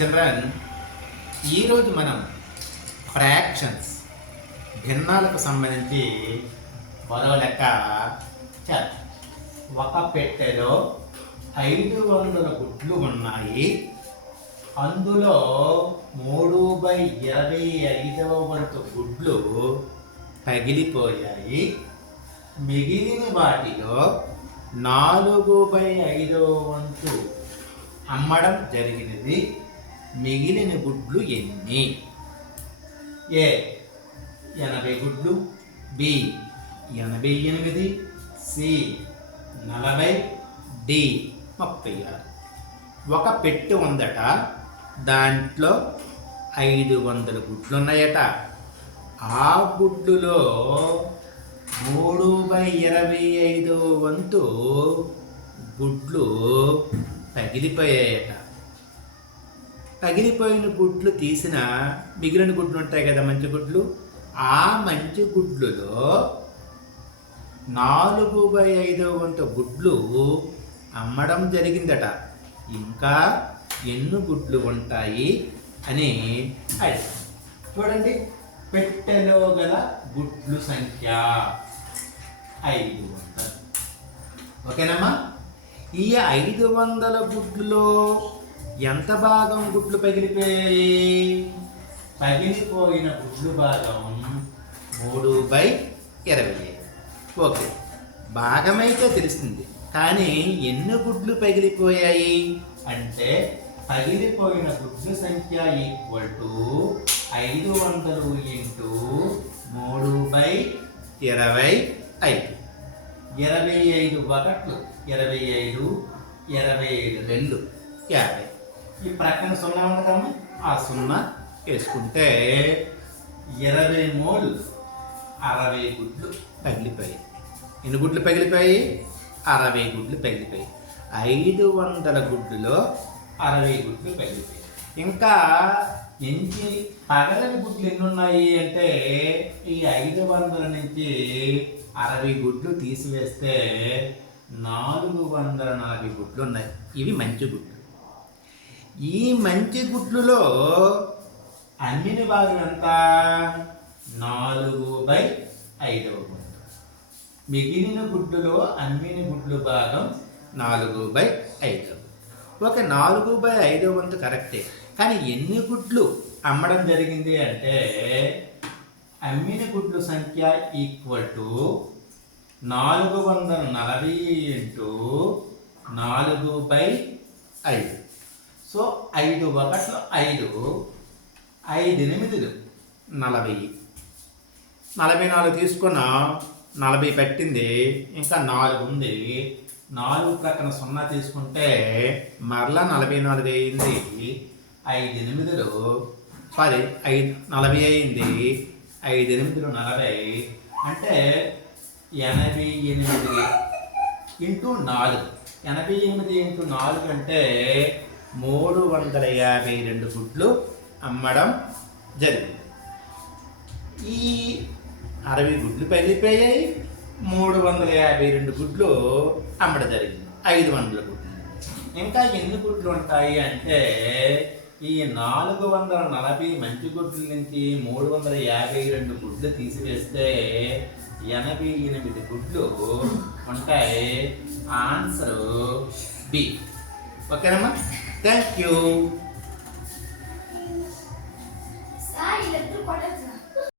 Children, ఈరోజు మనం fractions భిన్నాలకు సంబంధించి మరో లెక్క చేద్దాం. ఒక పెట్టెలో 500 గుడ్లు ఉన్నాయి. అందులో 3/25వ వంతు గుడ్లు పగిలిపోయాయి. మిగిలిన వాటిలో 4/5వ వంతు అమ్మడం జరిగినది. మిగిలిన గుడ్లు ఎన్ని? ఏ 80 గుడ్లు, బి 88, సి 40, డి 36. ఒక పెట్టె ఉందట, దాంట్లో 500 గుడ్లు ఉన్నాయట. ఆ గుడ్లులో 3/25వ వంతు గుడ్లు పగిలిపోయాయట. పగిలిపోయిన గుడ్లు తీసిన మిగిలిన గుడ్లు ఉంటాయి కదా, మంచి గుడ్లు. ఆ మంచి గుడ్లులో 4/5వ వంతు గుడ్లు అమ్మడం జరిగిందట. ఇంకా ఎన్ని గుడ్లు ఉంటాయి అని అడిగారు. చూడండి, పెట్టెలో గల గుడ్లు సంఖ్య 500. ఓకేనమ్మా? ఈ 500 గుడ్లలో ఎంత భాగం గుడ్లు పగిలిపోయాయి? పగిలిపోయిన గుడ్లు భాగం 3/25. ఓకే, భాగమైతే తెలిసింది, కానీ ఎన్ని గుడ్లు పగిలిపోయాయి అంటే పగిలిపోయిన గుడ్ల సంఖ్య = 500 × 3/25. 25 ఒకట్లు 25, 25 2 50. ఈ ప్రక్కన 0 ఉంది కదమ్మా, ఆ 0 వేసుకుంటే 20 మోల్ 60 గుడ్లు పగిలిపోయాయి. ఎన్ని గుడ్లు పగిలిపోయాయి? 60 గుడ్లు పగిలిపోయాయి. 500 గుడ్లలో 60 గుడ్లు పగిలిపోయాయి. ఇంకా ఎన్ని పగలని గుడ్లు ఎన్ని ఉన్నాయి అంటే ఈ 500 నుంచి 60 గుడ్లు తీసివేస్తే 440 గుడ్లు ఉన్నాయి. ఇవి మంచి గుడ్లు. ఈ మంచి గుడ్లులో అమ్మిన భాగం ఎంత? 4/5వ వంతు. మిగిలిన గుడ్లులో అమ్మిన గుడ్లు భాగం 4/5. ఓకే, 4/5వ వంతు కరెక్టే. కానీ ఎన్ని గుడ్లు అమ్మడం జరిగింది అంటే అమ్మిన గుడ్లు సంఖ్య = 440 × 4/5. సో 5 ఒకట్లు 5, 5 8 40. 44 తీసుకున్నా, 40 పెట్టింది, ఇంకా 4 ఉంది. 4 ప్రక్కన 0 తీసుకుంటే మరలా 44 అయింది. 5 40 అయింది. 5 8 40 అంటే 88 × 4. 88 × 4 అంటే 352 గుడ్లు అమ్మడం జరిగింది. ఈ 60 గుడ్లు పగిలిపోయాయి. 352 గుడ్లు అమ్మడం జరిగింది. 500 గుడ్లు. ఇంకా ఎన్ని గుడ్లు ఉంటాయి అంటే ఈ 440 మంచి గుడ్ల నుంచి 352 గుడ్లు తీసివేస్తే 88 గుడ్లు ఉంటాయి. Answer B. ఓకేనమ్మా? Thank you.